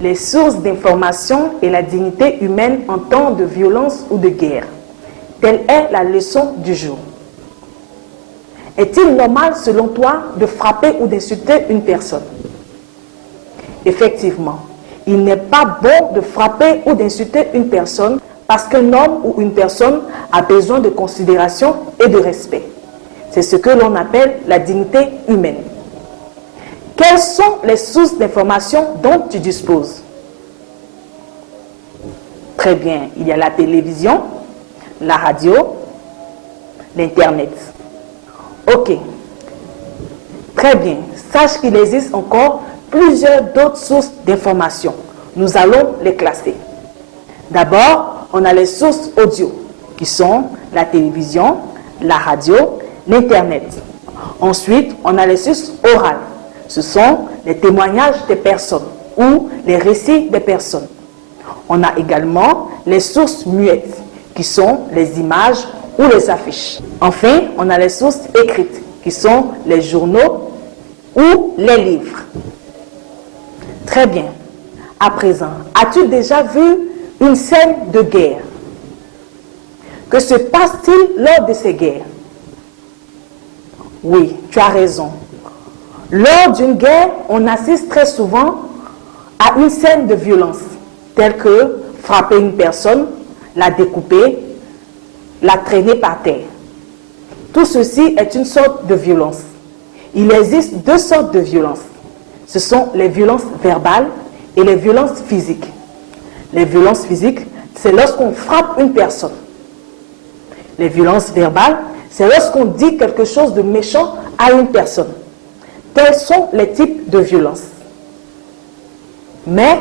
Les sources d'information et la dignité humaine en temps de violence ou de guerre. Telle est la leçon du jour. Est-il normal, selon toi, de frapper ou d'insulter une personne? Effectivement, il n'est pas bon de frapper ou d'insulter une personne parce qu'un homme ou une personne a besoin de considération et de respect. C'est ce que l'on appelle la dignité humaine. Quelles sont les sources d'information dont tu disposes? Très bien, il y a la télévision, la radio, l'Internet. Ok, très bien. Sache qu'il existe encore plusieurs d'autres sources d'information. Nous allons les classer. D'abord, on a les sources audio, qui sont la télévision, la radio, l'Internet. Ensuite, on a les sources orales. Ce sont les témoignages des personnes ou les récits des personnes. On a également les sources muettes, qui sont les images ou les affiches. Enfin, on a les sources écrites, qui sont les journaux ou les livres. Très bien. À présent, as-tu déjà vu une scène de guerre? Que se passe-t-il lors de ces guerres? Oui, tu as raison. Lors d'une guerre, on assiste très souvent à une scène de violence, telle que frapper une personne, la découper, la traîner par terre. Tout ceci est une sorte de violence. Il existe deux sortes de violences. Ce sont les violences verbales et les violences physiques. Les violences physiques, c'est lorsqu'on frappe une personne. Les violences verbales, c'est lorsqu'on dit quelque chose de méchant à une personne. Tels sont les types de violences. Mais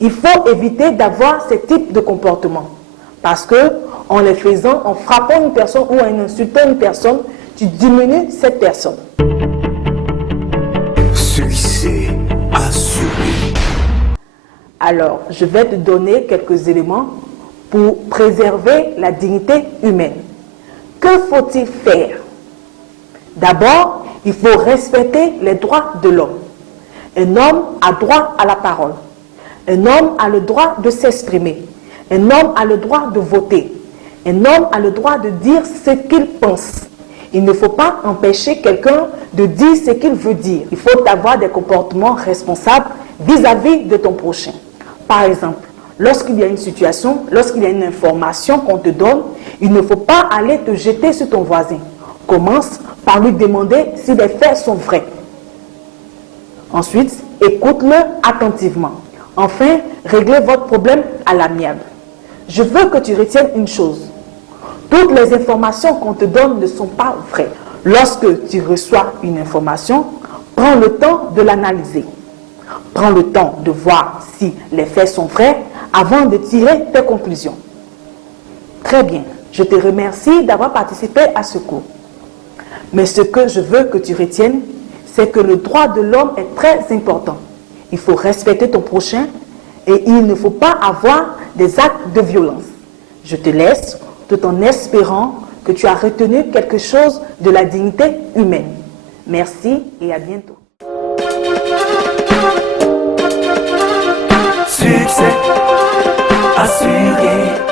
il faut éviter d'avoir ces types de comportements. Parce que en les faisant, en frappant une personne ou en insultant une personne, tu diminues cette personne. Succès assuré. Alors, je vais te donner quelques éléments pour préserver la dignité humaine. Que faut-il faire? D'abord, il faut respecter les droits de l'homme. Un homme a droit à la parole. Un homme a le droit de s'exprimer. Un homme a le droit de voter. Un homme a le droit de dire ce qu'il pense. Il ne faut pas empêcher quelqu'un de dire ce qu'il veut dire. Il faut avoir des comportements responsables vis-à-vis de ton prochain. Par exemple, lorsqu'il y a une situation, lorsqu'il y a une information qu'on te donne, il ne faut pas aller te jeter sur ton voisin. Commence par lui demander si les faits sont vrais. Ensuite, écoute-le attentivement. Enfin, réglez votre problème à l'amiable. Je veux que tu retiennes une chose. Toutes les informations qu'on te donne ne sont pas vraies. Lorsque tu reçois une information, prends le temps de l'analyser. Prends le temps de voir si les faits sont vrais avant de tirer tes conclusions. Très bien, je te remercie d'avoir participé à ce cours. Mais ce que je veux que tu retiennes, c'est que le droit de l'homme est très important. Il faut respecter ton prochain et il ne faut pas avoir des actes de violence. Je te laisse tout en espérant que tu as retenu quelque chose de la dignité humaine. Merci et à bientôt. Succès assuré.